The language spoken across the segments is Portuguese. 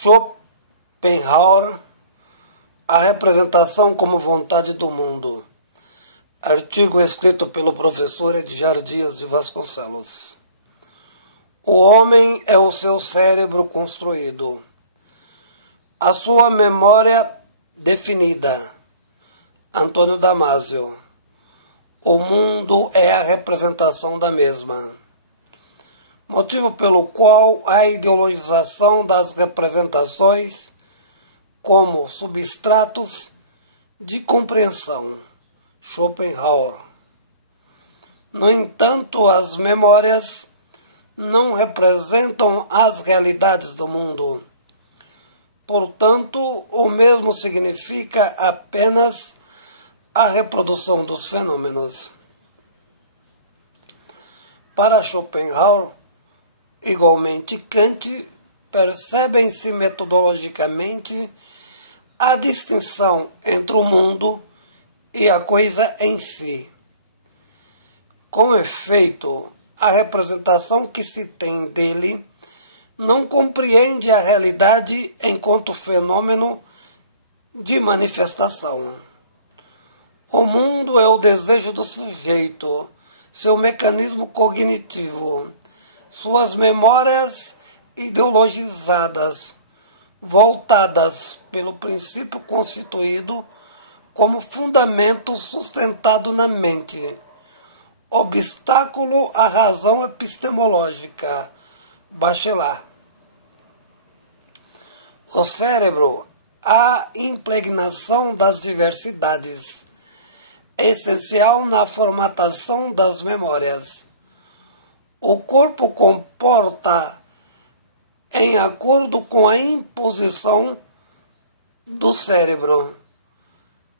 Schopenhauer, A Representação como Vontade do Mundo. Artigo escrito pelo professor Edgar Dias de Vasconcelos. O homem é o seu cérebro construído, a sua memória definida. Antônio Damasio. O mundo é a representação da mesma. Motivo pelo qual a ideologização das representações como substratos de compreensão. Schopenhauer. No entanto, as memórias não representam as realidades do mundo. Portanto, o mesmo significa apenas a reprodução dos fenômenos. Para Schopenhauer, igualmente Kant, percebem-se metodologicamente a distinção entre o mundo e a coisa em si. Com efeito, a representação que se tem dele não compreende a realidade enquanto fenômeno de manifestação. O mundo é o desejo do sujeito, seu mecanismo cognitivo, suas memórias ideologizadas, voltadas pelo princípio constituído como fundamento sustentado na mente, obstáculo à razão epistemológica. Bachelard. O cérebro, a impregnação das diversidades, é essencial na formatação das memórias. O corpo comporta em acordo com a imposição do cérebro.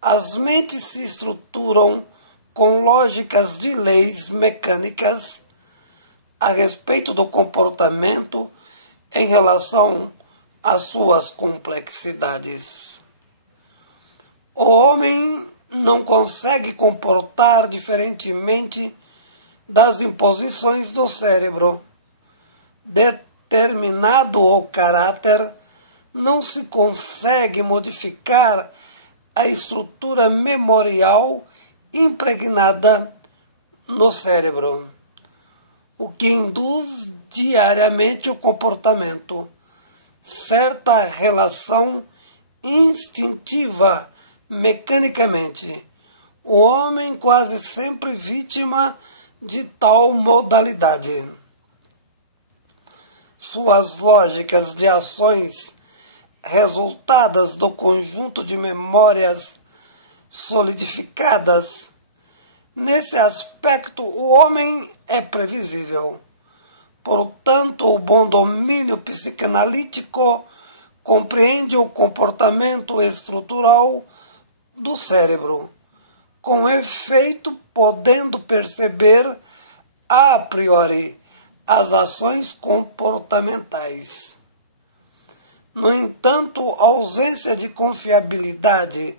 As mentes se estruturam com lógicas de leis mecânicas a respeito do comportamento em relação às suas complexidades. O homem não consegue comportar diferentemente das imposições do cérebro. Determinado o caráter, não se consegue modificar a estrutura memorial impregnada no cérebro, o que induz diariamente o comportamento, certa relação instintiva mecanicamente. O homem quase sempre vítima de tal modalidade. Suas lógicas de ações resultadas do conjunto de memórias solidificadas. Nesse aspecto, o homem é previsível. Portanto, o bom domínio psicanalítico compreende o comportamento estrutural do cérebro, com efeito podendo perceber a priori as ações comportamentais. No entanto, a ausência de confiabilidade.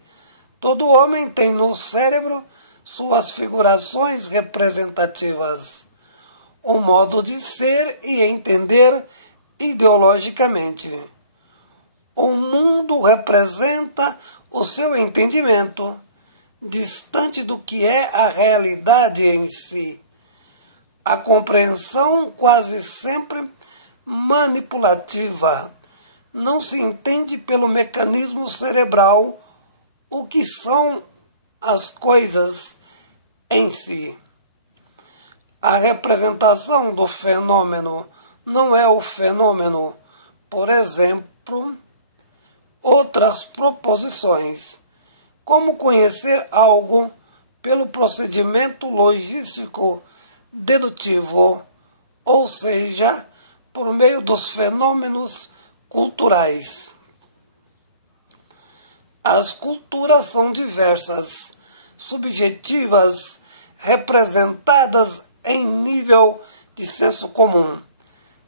Todo homem tem no cérebro suas figurações representativas, o modo de ser e entender ideologicamente. O mundo representa o seu entendimento, distante do que é a realidade em si. A compreensão quase sempre manipulativa. Não se entende pelo mecanismo cerebral o que são as coisas em si. A representação do fenômeno não é o fenômeno. Por exemplo, outras proposições, como conhecer algo pelo procedimento logístico dedutivo, ou seja, por meio dos fenômenos culturais. As culturas são diversas, subjetivas, representadas em nível de senso comum,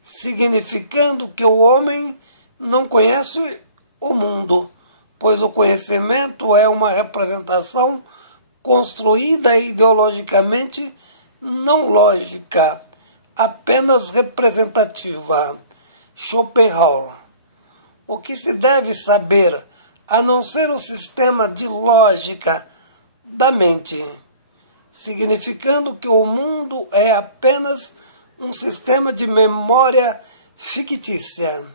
significando que o homem não conhece o mundo, pois o conhecimento é uma representação construída ideologicamente, não lógica, apenas representativa. Schopenhauer. o que se deve saber, a não ser o sistema de lógica da mente, significando que o mundo é apenas um sistema de memória fictícia.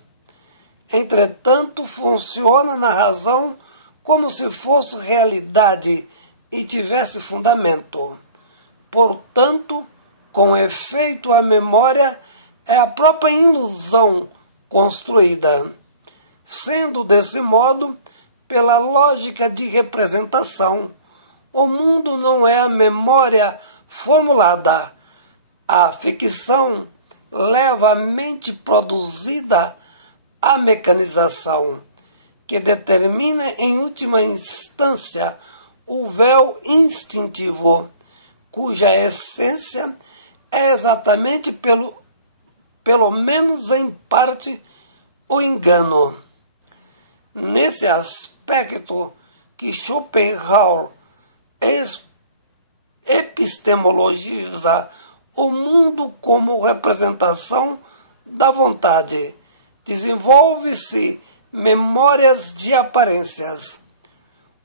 Entretanto, funciona na razão como se fosse realidade e tivesse fundamento. Portanto, com efeito, a memória é a própria ilusão construída, sendo desse modo, pela lógica de representação, o mundo não é a memória formulada. A ficção leva a mente produzida à mecanização, que determina em última instância o véu instintivo, cuja essência é exatamente, pelo menos em parte, o engano. Nesse aspecto que Schopenhauer epistemologiza o mundo como representação da vontade, desenvolve-se memórias de aparências.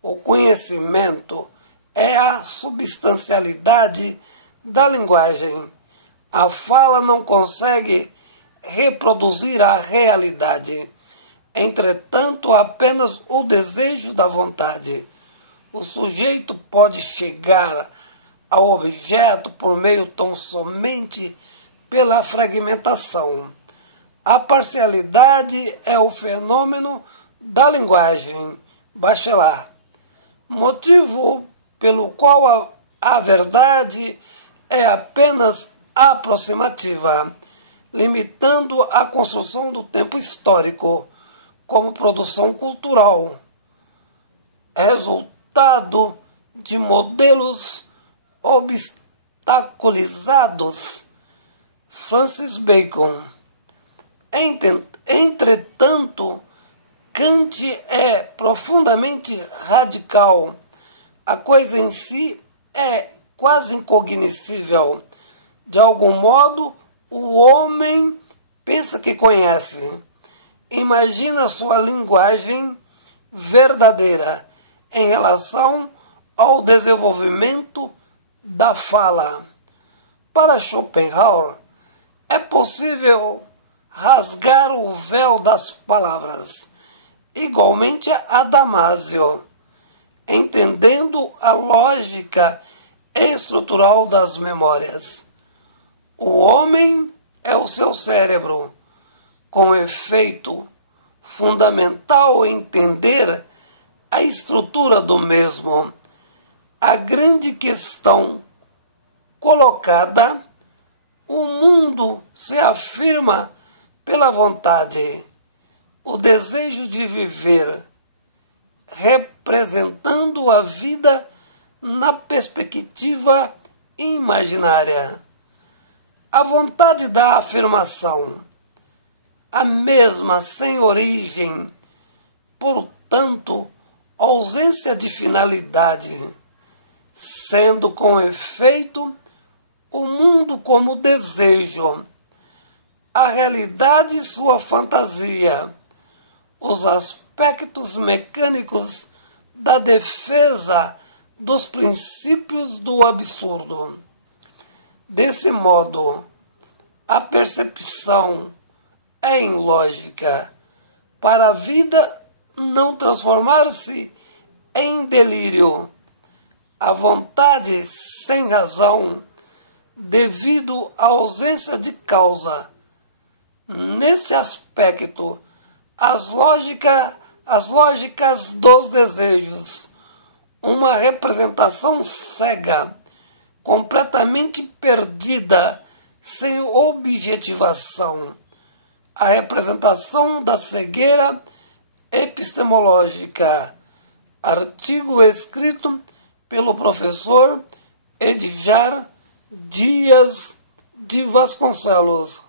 O conhecimento é a substancialidade da linguagem. A fala não consegue reproduzir a realidade. Entretanto, apenas o desejo da vontade. O sujeito pode chegar ao objeto por meio tão somente pela fragmentação. A parcialidade é o fenômeno da linguagem, Bachelard, motivo pelo qual a verdade é apenas aproximativa, limitando a construção do tempo histórico como produção cultural, resultado de modelos obstaculizados. Francis Bacon. Entretanto, Kant é profundamente radical. A coisa em si é quase incognoscível. De algum modo, o homem pensa que conhece. Imagina sua linguagem verdadeira em relação ao desenvolvimento da fala. Para Schopenhauer, é possível rasgar o véu das palavras, igualmente a Damásio, entendendo a lógica estrutural das memórias. O homem é o seu cérebro, com efeito fundamental entender a estrutura do mesmo. A grande questão colocada, o mundo se afirma pela vontade, o desejo de viver, representando a vida na perspectiva imaginária. A vontade da afirmação, a mesma sem origem, portanto, ausência de finalidade, sendo com efeito o mundo como desejo, a realidade sua fantasia, os aspectos mecânicos da defesa dos princípios do absurdo. Desse modo, a percepção é ilógica, para a vida não transformar-se em delírio. A vontade sem razão, devido à ausência de causa. Neste aspecto, as lógicas dos desejos, uma representação cega, completamente perdida, sem objetivação. A representação da cegueira epistemológica. Artigo escrito pelo professor Edgar Dias de Vasconcelos.